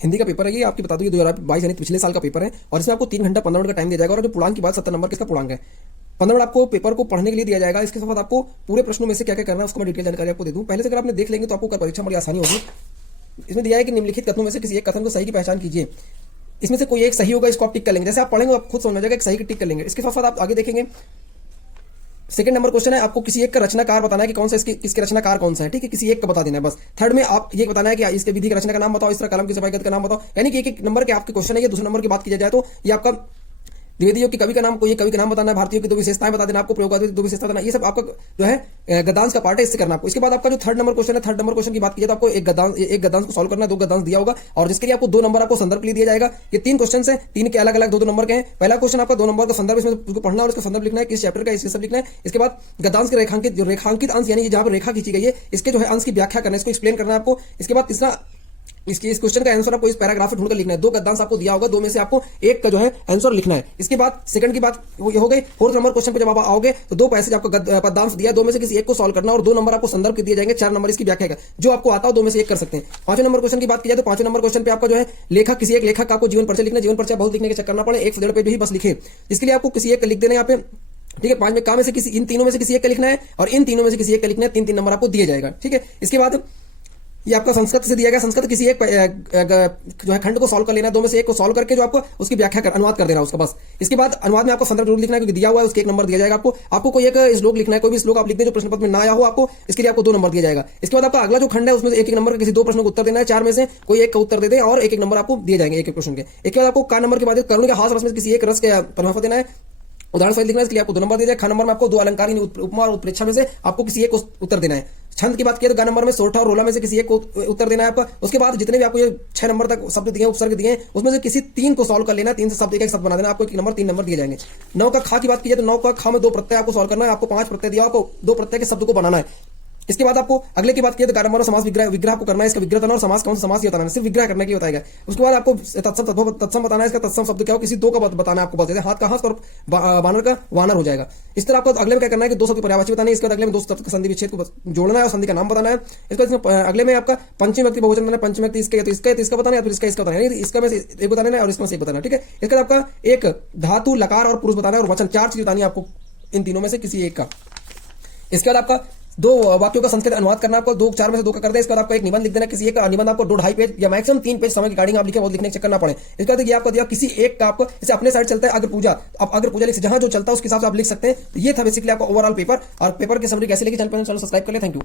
हिंदी का पेपर है ये, आपकी बता दूं, ये 2022 यानी पिछले साल का पेपर है और इसमें आपको 3 घंटा 15 मिनट का टाइम दिया जाएगा और जो पूर्णांक की बात 70 नंबर किसका पूर्णांक है। 15 मिनट आपको पेपर को पढ़ने के लिए दिया जाएगा। इसके साथ आपको पूरे प्रश्नों में से क्या क्या करना है उसको मैं डिटेल जानकारी आपको दे दूं। पहले से अगर आपने देख लेंगे तो आपको परीक्षा बड़ी आसानी होगी। इसमें दिया है कि निम्नलिखित कथनों में से किसी एक कथन को सही की पहचान कीजिए। इसमें से कोई एक सही होगा, इसको आप टिक कर लेंगे। जैसे आप पढ़ेंगे आप खुद समझ में जाएगा, एक सही की टिक कर लेंगे। इसके साथ साथ आप आगे देखेंगे, सेकंड नंबर क्वेश्चन है, आपको किसी एक का रचनाकार बताना है कि कौन सा इसके रचनाकार कौन सा है। ठीक है, किसी एक का बता देना है बस। थर्ड में आप ये बताना है कि इसके विधि का रचना का नाम बताओ, इस तरह कलम की सफाई का नाम बताओ। यानी कि एक नंबर के आपके क्वेश्चन है ये। दूसरे नंबर की बात की जाए तो ये आपका द्विवेदियों की कवि का नाम, कोई कवि का नाम बताना है, भारतीयों की दो विशेषताएं बता देना, आपको प्रयोगात्मक दो विशेषता देना। ये सब आपका जो है गद्यांश का पार्ट है, इससे करना आपको। इसके बाद आपका जो थर्ड नंबर क्वेश्चन है, थर्ड नंबर क्वेश्चन की बात की जाए तो आपको एक गद्यांश को सॉल्व करना है। 2 गद्यांश दिया होगा और जिसके लिए आपको 2 नंबर आपको संदर्भ के लिए दिया जाएगा। ये 3 क्वेश्चन है, 3 के अलग अलग 2 नंबर के हैं। पहला क्वेश्चन आपका 2 नंबर का संदर्भ, इसमें उसको पढ़ना और उसका संदर्भ लिखना है, किस चैप्टर का, इसके सब लिखना है। इसके बाद गद्यांश के रेखांकित अंश यानी जहां पर रेखा खींची गई है, इसके जो है अंश की व्याख्या करना है, इसको एक्सप्लेन करना है आपको। इसके बाद तीसरा इस क्वेश्चन का आंसर आपको इस पैराग्राफ में ढूंढकर लिखना है। 2 गद्यांश आपको दिया होगा, 2 में से आपको एक का जो है आंसर लिखना है। इसके बाद सेकंड की बात ये हो गई। फोर्थ नंबर क्वेश्चन पे जब आप आओगे तो 2 पैसेज आपको पद्यांश दिया, 2 में से किसी एक को सॉल्व करना और 2 नंबर आपको संदर्भ के दिए जाएंगे, 4 नंबर इसकी व्याख्या का। जो आपको आता हो 2 में से एक कर सकते हैं। 5वें नंबर क्वेश्चन की बात की जाए तो 5वें नंबर क्वेश्चन पे आपका जो है लेखक, किसी एक लेखक का आपको जीवन परिचय लिखना। जीवन परिचय बहुत लिखने के चक्कर ना पड़े, 1 पेज भी बस लिखे। इसके लिए आपको किसी एक का लिख देना यहाँ पे। ठीक है, 5 में का में से किसी, इन तीनों में से किसी एक का लिखना है और इन तीनों में से किसी एक का लिखना है। 3 नंबर आपको दिए जाएगा। ठीक है, इसके बाद ये आपका संस्कृत से दिया गया। संस्कृत किसी एक जो है खंड को सॉल्व कर लेना, 2 में से एक को सॉल्व करके जो आपको उसकी व्याख्या कर अनुवाद कर देना उसका बस। इसके बाद अनुवाद में आपको संदर्भ जरूर लिखना है क्योंकि दिया हुआ है, उसके 1 नंबर दिया जाएगा आपको। आपको कोई एक श्लोक लिखना है, कोई भी श्लोक आप लिख दें जो प्रश्न पत्र में ना आया हो आपको, इसके लिए आपको 2 नंबर दिया जाएगा। इसके बाद आपका अगला जो खंड है उसमें 1-1 नंबर का किसी 2 प्रश्नों को उत्तर देना है। 4 में से कोई एक का उत्तर दे दें और 1-1 नंबर आपको दिए जाएंगे एक प्रश्न के। इसके बाद आपको का नंबर के बाद करुण के हास रस में किसी एक रस के प्रभाव देना है, उदाहरण सहित लिखना है, इसके लिए आपको 2 नंबर दिया जाए। खा नंबर में आपको 2 अलंकार उपमा और उत्प्रेक्षा में से आपको किसी एक को उत्तर देना है। छंद की बात की तो गा नंबर में सोरठा और रोला में से किसी एक को उत्तर देना है आपका। उसके बाद जितने भी आपको ये 6 नंबर तक शब्द दिए, उपसर्ग दिए, उसमें से किसी 3 को सॉल्व कर लेना। 3 से शब्द एक शब्द बना देना, आपको 1 नंबर 3 नंबर दिए जाएंगे। 9 का खा की बात की जाए तो 9 का खा में 2 प्रत्यय आपको सॉल्व करना है। आपको 5 प्रत्यय दिया, आपको 2 प्रत्यय के शब्द को बनाना है। इसके बाद आपको अगले की बात की तो गा नंबर समास विग्रह को करना है। इसका विग्रह और समास कौन सा समास ये बताना है, सिर्फ विग्रह करने के बताएगा। उसके बाद आपको तत्सम बताना है। इसका तत्सम शब्द क्या हो, किसी 2 का बताना है आपको। बताते हैं हाथ का हाथ और बानर का वानर हो जाएगा। इस तरह आपको अगले में क्या करना है कि 2 शब्द की पर्यायवाची बतानी है। इसके बाद अगले में 2 शब्द का संधि विच्छेद को जोड़ना है और संधि का नाम बताना है। इसको अगले में आपका पंचमी व्यक्ति बहुवचन बताना है। पंचमी व्यक्ति इसका बताना है, फिर इसका बताना है। इसका में से एक बताना है और इसमें से एक बताना है। ठीक है, इसके बाद आपका एक धातु, लकार और पुरुष बताना है और वचन, 4 चीज बतानी है आपको इन तीनों में से किसी एक का। इसके बाद आपका 2 वाक्यों का संस्कृत अनुवाद करना आपको। 4 में से 2 का कर दे। इसके बाद आपको एक निबंध लिख देना। किसी एक का निबंध आपको 2-2.5 पेज या मैक्सिमम 3 पेज समय की गाड़ी में आप लिखे, बहुत लिखने के चक्कर ना पड़े। इसके बाद ये आपको दिया किसी एक का, आपको जैसे अपने साइड चलता है अग्र पूजा, आप अग्र पूजा लिख, जहां जो चलता है उसके हिसाब से आप लिख सकते हैं। ये था बेसिकली आपका ओवरऑल पेपर। और पेपर की समरी कैसे लेके चैनल सब्सक्राइब कर ले। Thank you.